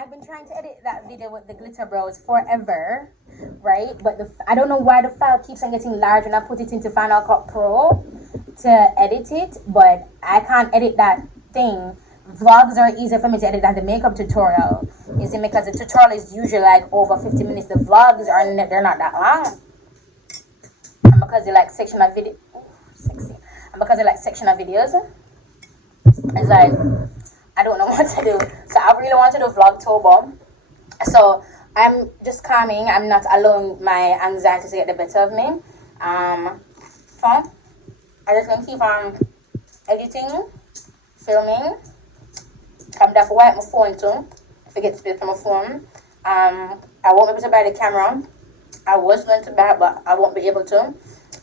I've been trying to edit that video with the glitter brows forever, right? But I don't know why the file keeps on getting large when I put it into Final Cut Pro to edit it, but I can't edit that thing. Vlogs are easier for me to edit than the makeup tutorial. Is it because the tutorial is usually like over 50 minutes? The vlogs they're not that long. And because they like sectional video, sexy. And because they like sectional videos, it's like I don't know what to do. So I really want to do Vlogtober. So I'm just calming. I'm not allowing my anxiety to get the better of me. So I just gonna keep on editing, filming. I'm going to wipe my phone too. If I get to play on my phone. I won't be able to buy the camera. I was going to buy it, but I won't be able to.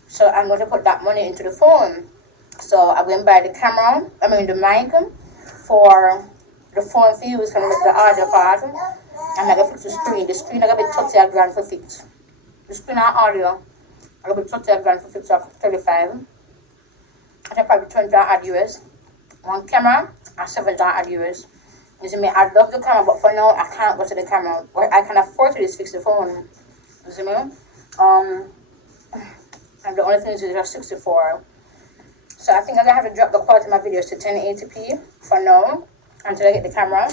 So I'm going to put that money into the phone. So I'm going to buy the camera, the mic for the phone for you. It's going to make the audio part. I'm going to fix the screen. The screen I'm going to be $30 for fix. The screen and audio I'm going to be $30 for fix, or 35. I think probably $20 add US. One camera and $7 add US. You see me, I love the camera, but for now I can't go to the camera. What I can afford to do is fix the phone. You see me? And the only thing is just 64. So I think I'm gonna have to drop the quality of my videos to 1080p for now until I get the camera.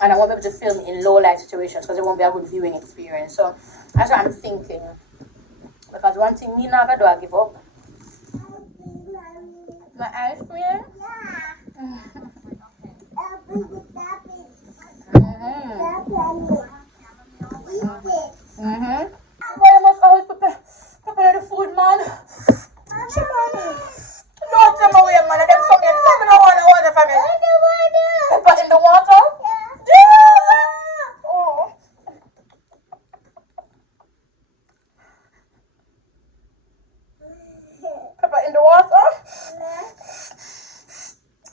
And I won't be able to film in low light situations because it won't be a good viewing experience. So that's what I'm thinking. Because one thing me not gonna do, I give up. My ice cream? Why I must always prepare the food, man? Don't tell me away, man. Them something. Tell me no water for me. Pepper in the water? Yeah. Oh. Pepper in the water?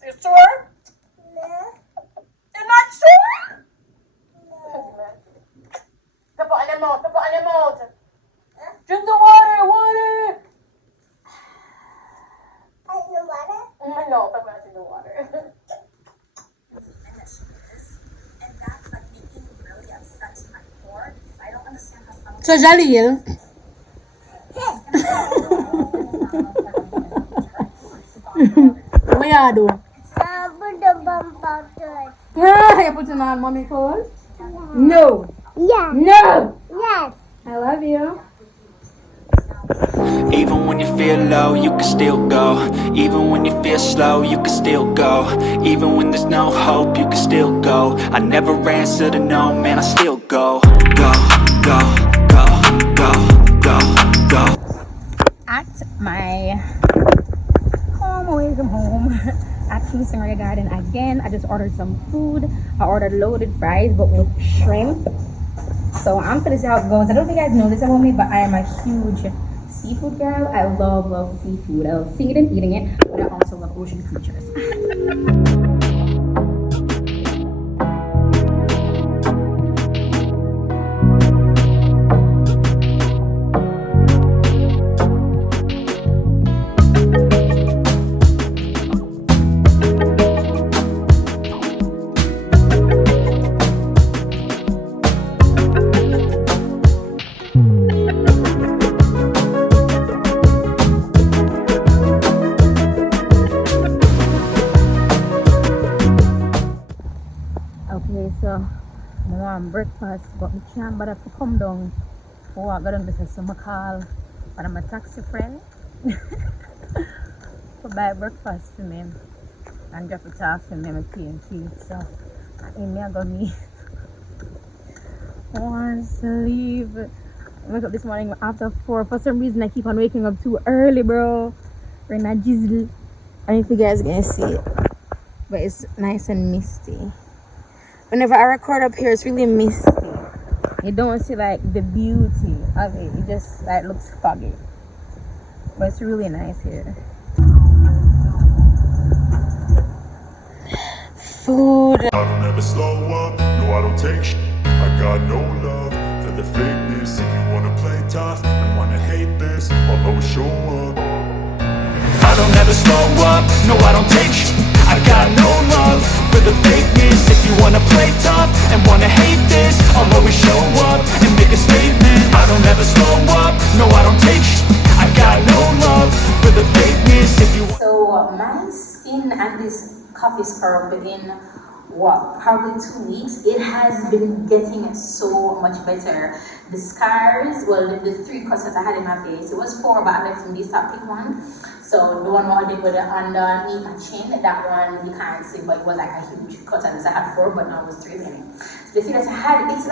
You sure? You're not sure? Pepper on your mouth, pepper on your mouth. Drink the water, water. No, pepper in the water. So Jahliel. What you do? Put the bump out to it. Yeah, you putting on mommy clothes? No. Yeah. No. Yes. I love you. Even when you feel low, you can still go. Even when you feel slow, you can still go. Even when there's no hope, you can still go. I never answer to no, man, I still go. Go, go, go, go, go, go. At my home away from home at Kingston Garden again. I just ordered some food. I ordered loaded fries but with shrimp. So I'm gonna see how it goes. I don't think you guys know this about me, but I am a huge seafood girl. I love seafood. I love seeing it and eating it, but I also love ocean creatures. So I want breakfast, but we can't bother to come down. So I got on this, so I call one of my taxi friend to buy breakfast for me and drop it off for me and PNC. So in me I got me wants to leave. I wake up this morning after 4. For some reason I keep on waking up too early, bro. We're in a drizzle. I don't know if you guys can see it, but it's nice and misty. Whenever I record up here, it's really misty. You don't see like the beauty of it. It just like looks foggy. But it's really nice here. Food. I don't ever slow up, no I don't take shit. I got no love for the fakeness. If you wanna play tough and wanna hate this, I'll always show up. I don't ever slow up, no I don't take shit. I got no love for the fakeness. If you want wanna play tough and wanna hate this, I'll always show up and make a statement. I don't ever slow up, no I don't take I got no love for the fakeness. If you So my skin and this coffee scrub within probably 2 weeks, it has been getting so much better. The scars, well, the 3 cuts that I had in my face, it was 4, but I left in this pick one. So the one I did with the underneath my chin, that one you can't see, but it was like a huge cut. At least I had 4, but now it was 3 maybe. So the thing that I had, it's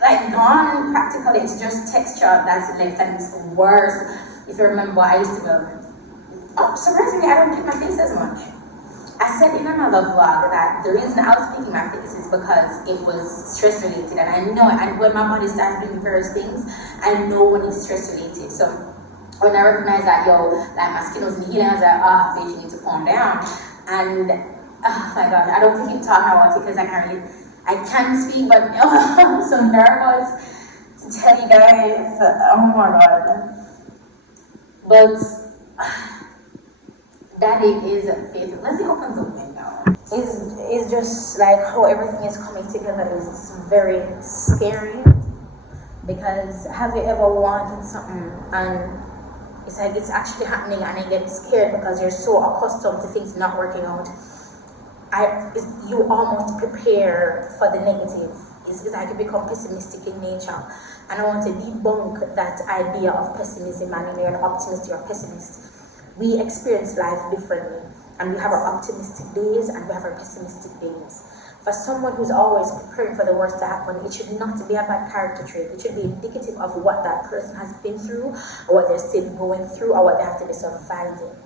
like gone practically. It's just texture that's left, and it's worse. If you remember, I used to go, oh, surprisingly, I don't pick my face as much. I said in another vlog that the reason I was picking my face is because it was stress related, and I know it. And when my body starts doing various things, I know when it's stress related. So when I recognize that, like my skin wasn't healing, I was like, oh, bitch, you need to calm down. And oh my god, I don't think you talk about it because I can speak, but I'm so nervous to tell you guys. Oh my god. But Daddy is faithful. Let me open the window. It's just like how everything is coming together is very scary. Because have you ever wanted something and it's like it's actually happening and you get scared because you're so accustomed to things not working out? You almost prepare for the negative. It's like you become pessimistic in nature. And I want to debunk that idea of pessimism and when you're an optimist, you're a pessimist. We experience life differently, and we have our optimistic days and we have our pessimistic days. For someone who's always preparing for the worst to happen, it should not be a bad character trait. It should be indicative of what that person has been through, or what they're still going through, or what they have to be surviving.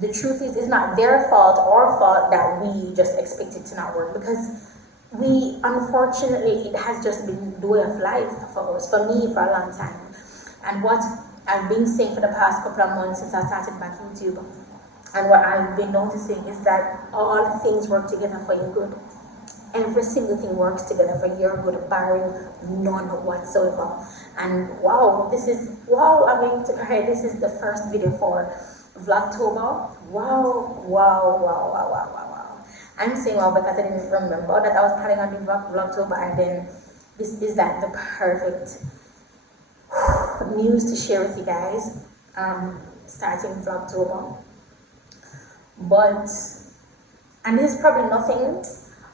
The truth is, it's not their fault or fault that we just expect it to not work, because unfortunately, it has just been the way of life for us, for me, for a long time. And what I've been saying for the past couple of months since I started back YouTube, and what I've been noticing is that all things work together for your good. Every single thing works together for your good, barring none whatsoever. And wow, I'm going to cry. This is the first video for Vlogtober. Wow. I'm saying wow because I didn't remember that I was planning on doing Vlogtober, and then this is like the perfect news to share with you guys, starting Vlogtober. And this is probably nothing,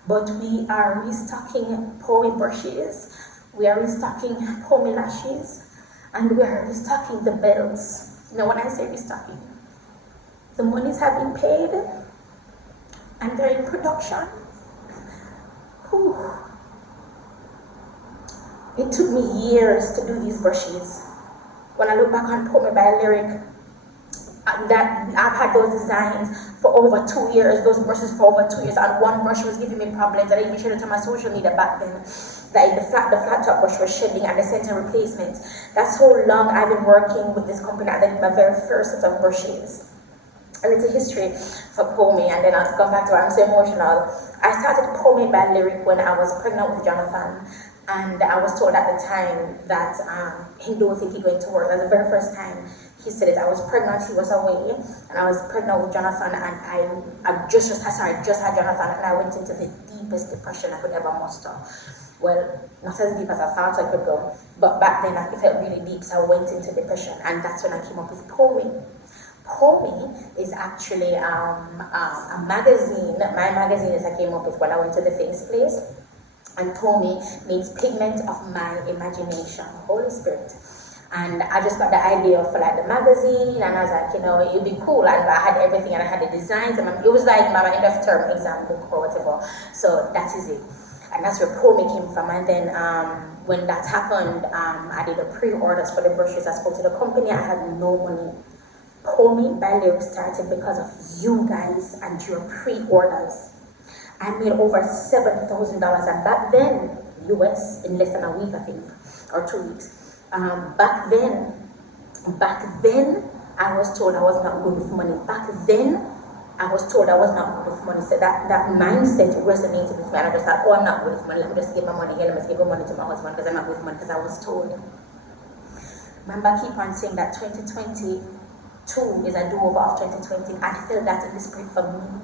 but we are restocking Pommy brushes, we are restocking Pommy lashes, and we are restocking the belts. Now when I say restocking, the monies have been paid and they're in production. Whew. It took me years to do these brushes. When I look back on Pommy by Lyric, that I've had those designs for over 2 years, those brushes for over 2 years, and one brush was giving me problems. I even shared it on my social media back then. Like the flat top brush was shedding and the center replacement. That's how long I've been working with this company. I did my very first set of brushes. A little history for Pommy, and then I'll come back to it. I'm so emotional. I started Pommy by Lyric when I was pregnant with Jonathan, and I was told at the time that he don't think he's going to work. That's the very first time he said it. I was pregnant, he was away, and I was pregnant with Jonathan, and I just had Jonathan, and I went into the deepest depression I could ever muster. Well, not as deep as I thought I could go, but back then it felt really deep, so I went into depression, and that's when I came up with Pommy. Pommy is actually a magazine. My magazine is I came up with when I went to the face place. And Pommy means pigment of my imagination, Holy Spirit. And I just got the idea for like the magazine, and I was like, it'd be cool. And I had everything, and I had the designs, and it was like my end of term exam book or whatever. So that is it. And that's where Pommy came from. And then when that happened, I did the pre-orders for the brushes. I spoke to the company. I had no money. Pommy by Lyric started because of you guys and your pre-orders. I made over $7,000, and back then, US, in less than a week, I think, or 2 weeks. Back then, I was told I was not good with money. Back then, I was told I was not good with money. So that mindset resonated with me, and I just thought, oh, I'm not good with money. Let me just give my money here. Let me just give my money to my husband because I'm not good with money, because I was told. Remember, I keep on saying that 2022 is a do-over of 2020. I feel that in the spirit for me.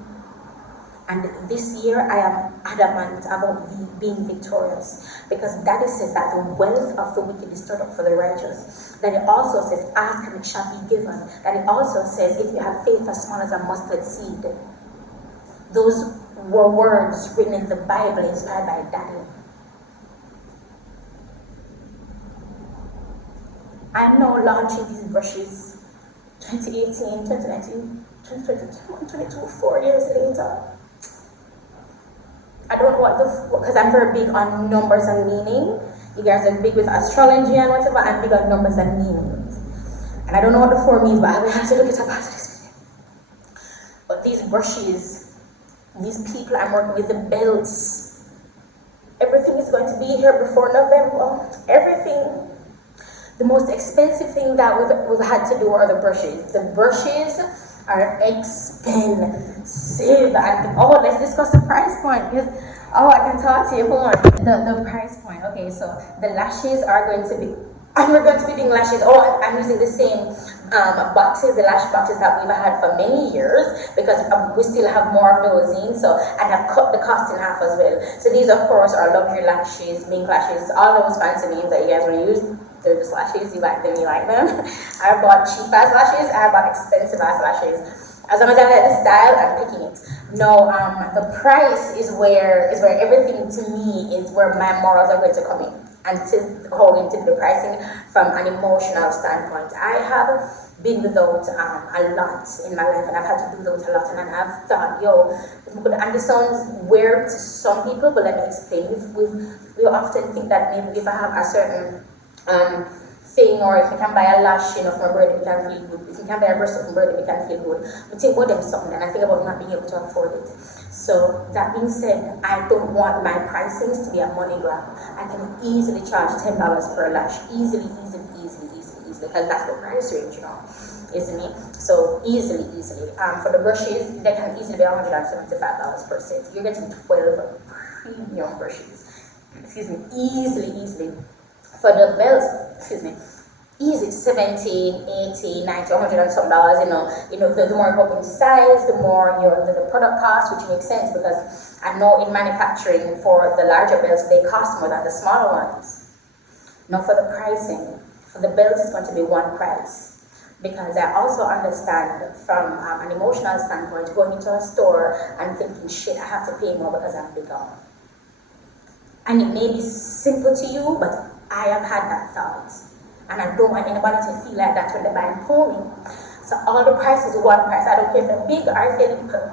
And this year, I am adamant about being victorious, because Daddy says that the wealth of the wicked is stored up for the righteous. That it also says, ask and it shall be given. That it also says, if you have faith as small as a mustard seed. Those were words written in the Bible, inspired by Daddy. I'm now launching these brushes 2018, 2019, 2022, 2022, 4 years later. I don't know what because I'm very big on numbers and meaning. You guys are big with astrology and whatever. I'm big on numbers and meanings. And I don't know what the 4 means, but I will have to look it up after this video. But these brushes, these people I'm working with, the belts, everything is going to be here before November. Everything. The most expensive thing that we've had to do are the brushes. The brushes are expensive. And let's discuss the price point, because I can talk to you. Hold on. The price point. Okay, so the lashes are going to be, and we're going to be doing lashes. I'm using the same boxes, the lash boxes that we've had for many years, because we still have more of those in. So, and I've cut the cost in half as well. So these, of course, are luxury lashes, mink lashes, all those fancy names that you guys will use. They're just lashes. You like them, you like them. I bought cheap ass lashes. I bought expensive ass lashes. As long as I like the style, I'm picking it. No, the price is where everything to me is where my morals are going to come in, and to hold into the pricing from an emotional standpoint. I have been without a lot in my life, and I've had to do without a lot, and I've thought, and this sounds weird to some people, but let me explain. We often think that maybe if I have a certain thing, or if we can buy a lash, from a birthday, we can feel good. If we can buy a bracelet from a birthday, we can feel good. We think about them something, and I think about not being able to afford it. So that being said, I don't want my pricings to be a money grab. I can easily charge $10 per lash, easily, because that's the price range, isn't it? So easily. For the brushes, they can easily be $175 per set. You're getting 12 premium brushes. Excuse me, easily. For the belts, easy, $70, $80, $90, $100 and some dollars, the more you go up in size, the more the product costs, which makes sense, because I know in manufacturing for the larger belts, they cost more than the smaller ones. Now for the pricing, for the belts, it's going to be one price, because I also understand from an emotional standpoint, going into a store and thinking, shit, I have to pay more because I'm bigger. And it may be simple to you, but I have had that thought, and I don't want anybody to feel like that when they buy and pull me. So all the prices are one price. I don't care if they're big or if they're little.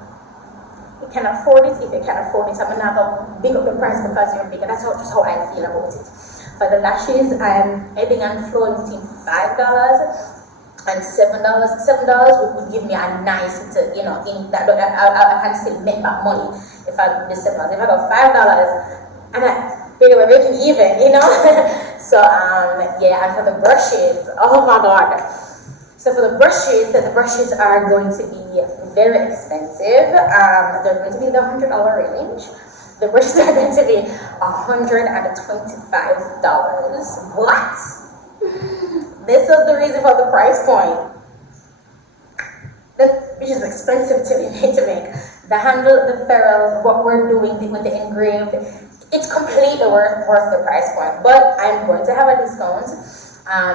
You can afford it. If you can afford it, I'm gonna have a big up the price because you're bigger. That's just how I feel about it. For the lashes, I'm ebbing and flowing between $5 and $7. $7 would give me a nice, in that I can still make back money if I do the $7. If I got $5 and we're making even, So and for the brushes, oh my god. So for the brushes are going to be very expensive. They're going to be in the $100 range. The brushes are going to be $125. What? This is the reason for the price point. Which is expensive to make. The handle, the ferrule, what we're doing with the engraved, it's completely worth the price point, but I'm going to have a discount.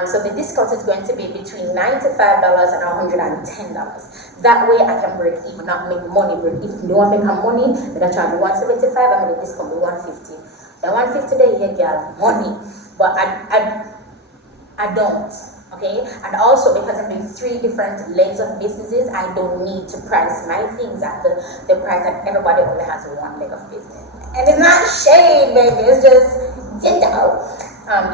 So the discount is going to be between $95 and $110. That way I can break even, not make money, break even. If you want to make money, then I charge you $175, I'm going to discount be $150. The $150 there, you get money, but I don't. Okay, and also because I'm doing 3 different legs of businesses, I don't need to price my things at the price that everybody only has 1 leg of business. And it's not shade, baby, it's just,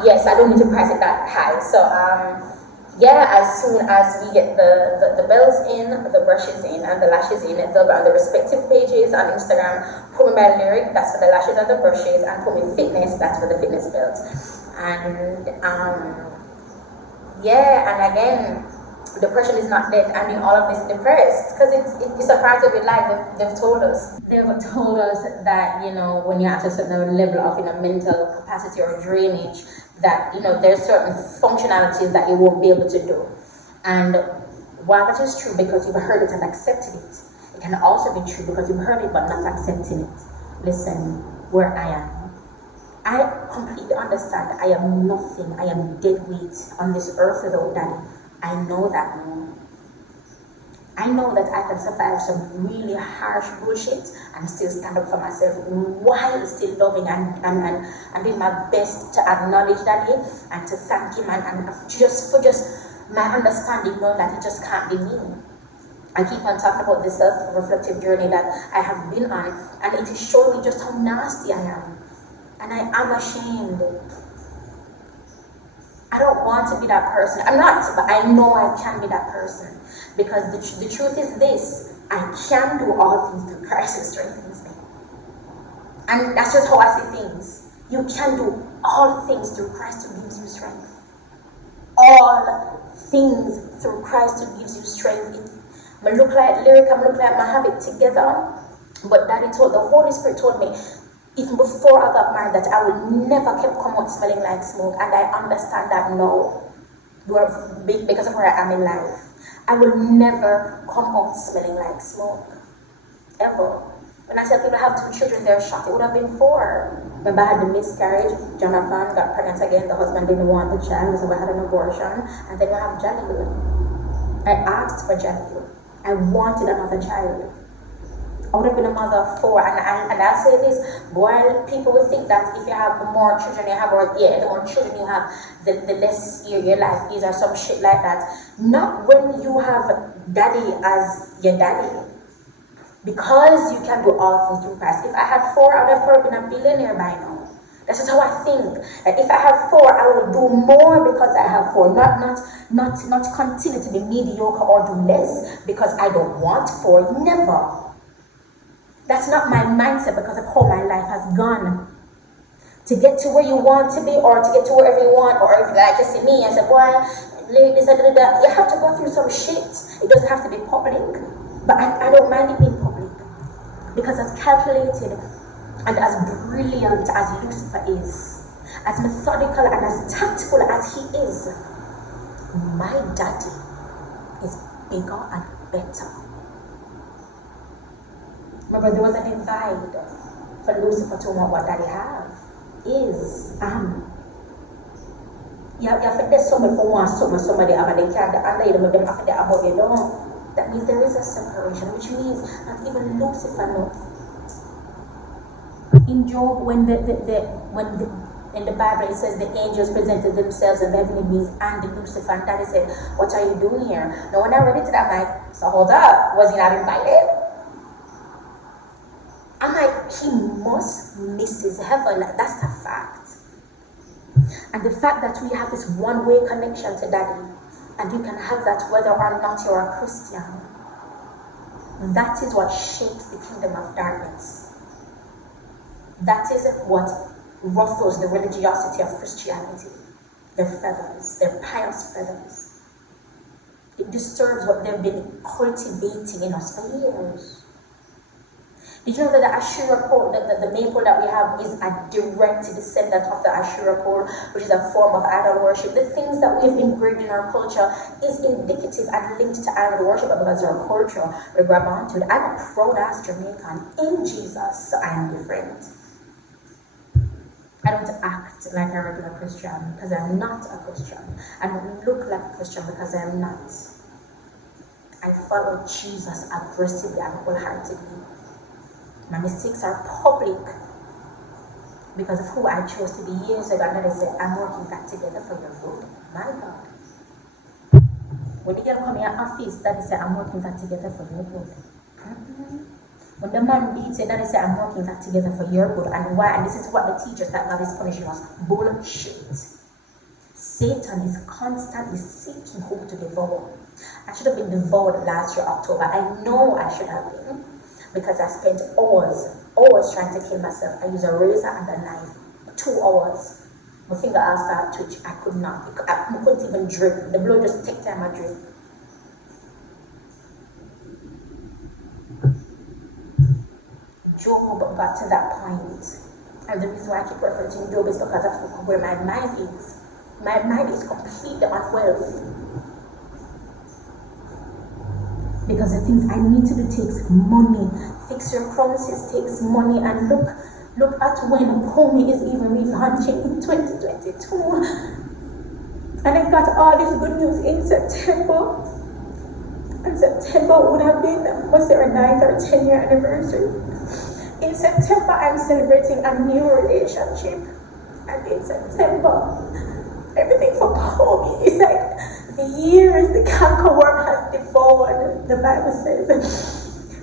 yes, I don't need to price it that high. So, as soon as we get the belts in, the brushes in, and the lashes in, they'll be on the respective pages on Instagram. Put me by Lyric, that's for the lashes and the brushes, and put me Fitness, that's for the fitness belts. And, and again, depression is not death. I'm doing all of this depressed because it's a part of your life. They've told us that when you're at a certain level of mental capacity or drainage, that there's certain functionalities that you won't be able to do. And while that is true because you've heard it and accepted it, can also be true because you've heard it but not accepting it. Listen, where I am, I completely understand I am nothing. I am dead weight on this earth without Daddy. I know that now. I know that I can survive some really harsh bullshit and still stand up for myself while still loving and doing my best to acknowledge Daddy and to thank him and just for my understanding, knowing that it just can't be me. I keep on talking about this self-reflective journey that I have been on, and it is showing me just how nasty I am. And I am ashamed. I don't want to be that person. I'm not, but I know I can be that person. Because the truth is this, I can do all things through Christ who strengthens me. And that's just how I see things. You can do all things through Christ who gives you strength. All things through Christ who gives you strength. I look like lyric, I look like I have it together. But the Holy Spirit told me, even before I got married, that I will never come out smelling like smoke, and I understand that now, because of where I am in life. I will never come out smelling like smoke, ever. When I tell people I have 2 children, they're shocked. It would have been 4. Remember, I had the miscarriage. Jonathan got pregnant again. The husband didn't want the child, so I had an abortion. And then we have Jahliel. I asked for Jahliel. I wanted another child. I would have been a mother of 4, and I'll say this, boy, people will think that if you have the more children you have, or the more children you have, the less your life is, or some shit like that. Not when you have Daddy as your daddy. Because you can do all things through Christ. If I had 4, I would have probably been a billionaire by now. That's just how I think. That if I have 4, I will do more because I have 4. Not continue to be mediocre or do less because I don't want 4. Never. That's not my mindset because of how my life has gone. To get to where you want to be, or to get to wherever you want, or if you like just see me and say, boy, you have to go through some shit. It doesn't have to be public. But I don't mind it being public. Because as calculated and as brilliant as Lucifer is, as methodical and as tactful as he is, my daddy is bigger and better. Remember, there was a divide for Lucifer to want what Daddy have. Is, you have to do something for one, somebody have, and they can't under them, them after they above you. No. That means there is a separation, which means not even Lucifer knows. In Job, when in the Bible it says the angels presented themselves in the heavenly beings and Lucifer, and Daddy said, what are you doing here? Now when I read it to that, I'm like, so hold up, was he not invited? I'm like, he must miss his heaven. That's a fact. And the fact that we have this one-way connection to Daddy, and you can have that whether or not you're a Christian, that is what shapes the kingdom of darkness. That is what ruffles the religiosity of Christianity. Their feathers, their pious feathers. It disturbs what they've been cultivating in us for years. Did you know that the Ashura pole, the maple that we have, is a direct descendant of the Ashura pole, which is a form of idol worship? The things that we've engraved in our culture is indicative and linked to idol worship, but because our culture, we grab onto it. I'm a proud-ass Jamaican in Jesus, so I am different. I don't act like a regular Christian because I'm not a Christian. I don't look like a Christian because I'm not. I follow Jesus aggressively and wholeheartedly. My mistakes are public because of who I chose to be years ago. And then they say, I'm working that together for your good. My God. When the girl come in your office, Daddy say, I'm working that together for your good. When the man beats you, Daddy say, I'm working that together for your good. And why? And this is what the teachers that God is punishing us. Bullshit. Satan is constantly seeking whom to devour. I should have been devoured last year, October. I know I should have been. Because I spent hours trying to kill myself. I used a razor and a knife. 2 hours. My finger all started twitch. I could not. I couldn't even drip. The blood just take time I drip. Job got to that point. And the reason why I keep referencing Job is because of where my mind is. My mind is completely unwell. because the things I need to do takes money. Fix your promises takes money, and look at when Homie is even relaunching in 2022. And I got all this good news in September. And September would have been, was there a 9th or 10-year anniversary? In September, I'm celebrating a new relationship. And in September, everything for Homie is like the years the cankerworm has devoured. The Bible says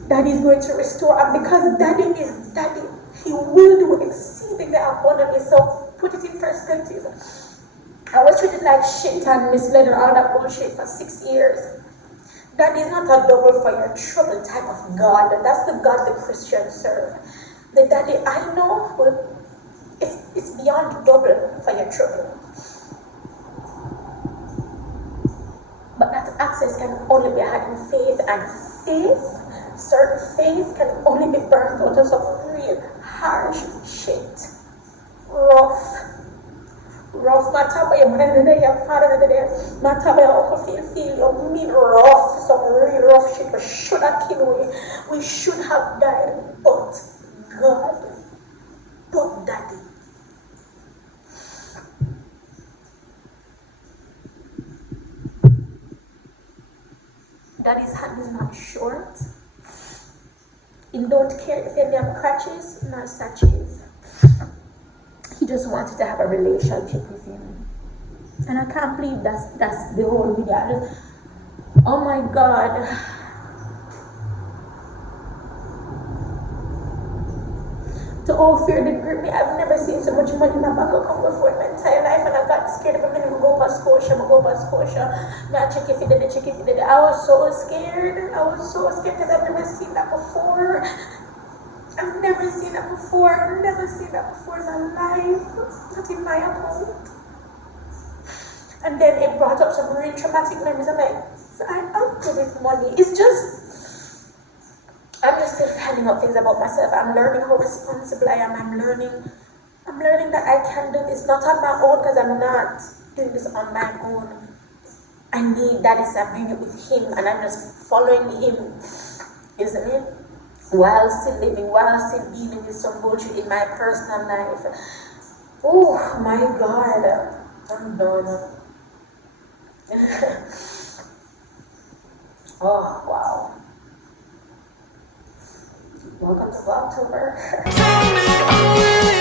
Daddy is going to restore. And because Daddy is Daddy, He will do exceedingly abundantly. So put it in perspective. I was treated like shit and misled and all that bullshit for 6 years. That is not a double for your trouble type of God. That's the God the Christians serve. The Daddy I know, it's beyond double for your trouble. But that access can only be had in faith, and certain faith can only be birthed out of some real harsh shit. Rough matter by your mother today, your father today, matter by your uncle feel you mean rough, some real rough shit. We should have killed, we should have died, but God, but Daddy. Daddy's hand is not short. He don't care if any have crutches nor statues. He just wanted to have a relationship with him. And I can't believe that's the whole video. Oh my God. To all fear that grip me, I've never seen so much money in my bank account before in my entire life, and I got scared if I'm gonna go past Scotia. I check if it did it. I was so scared because I've never seen that before. I've never seen that before in my life, not in my account. And then it brought up some really traumatic memories. I'm like, I'm good with money. I'm just still finding out things about myself. I'm learning how responsible I am. I'm learning that I can do this not on my own, because I'm not doing this on my own. I need Daddy's agreement with Him, and I'm just following Him, isn't it? While still dealing with some bullshit in my personal life. Oh my God, I'm done. Oh wow. Welcome to October. Tell me,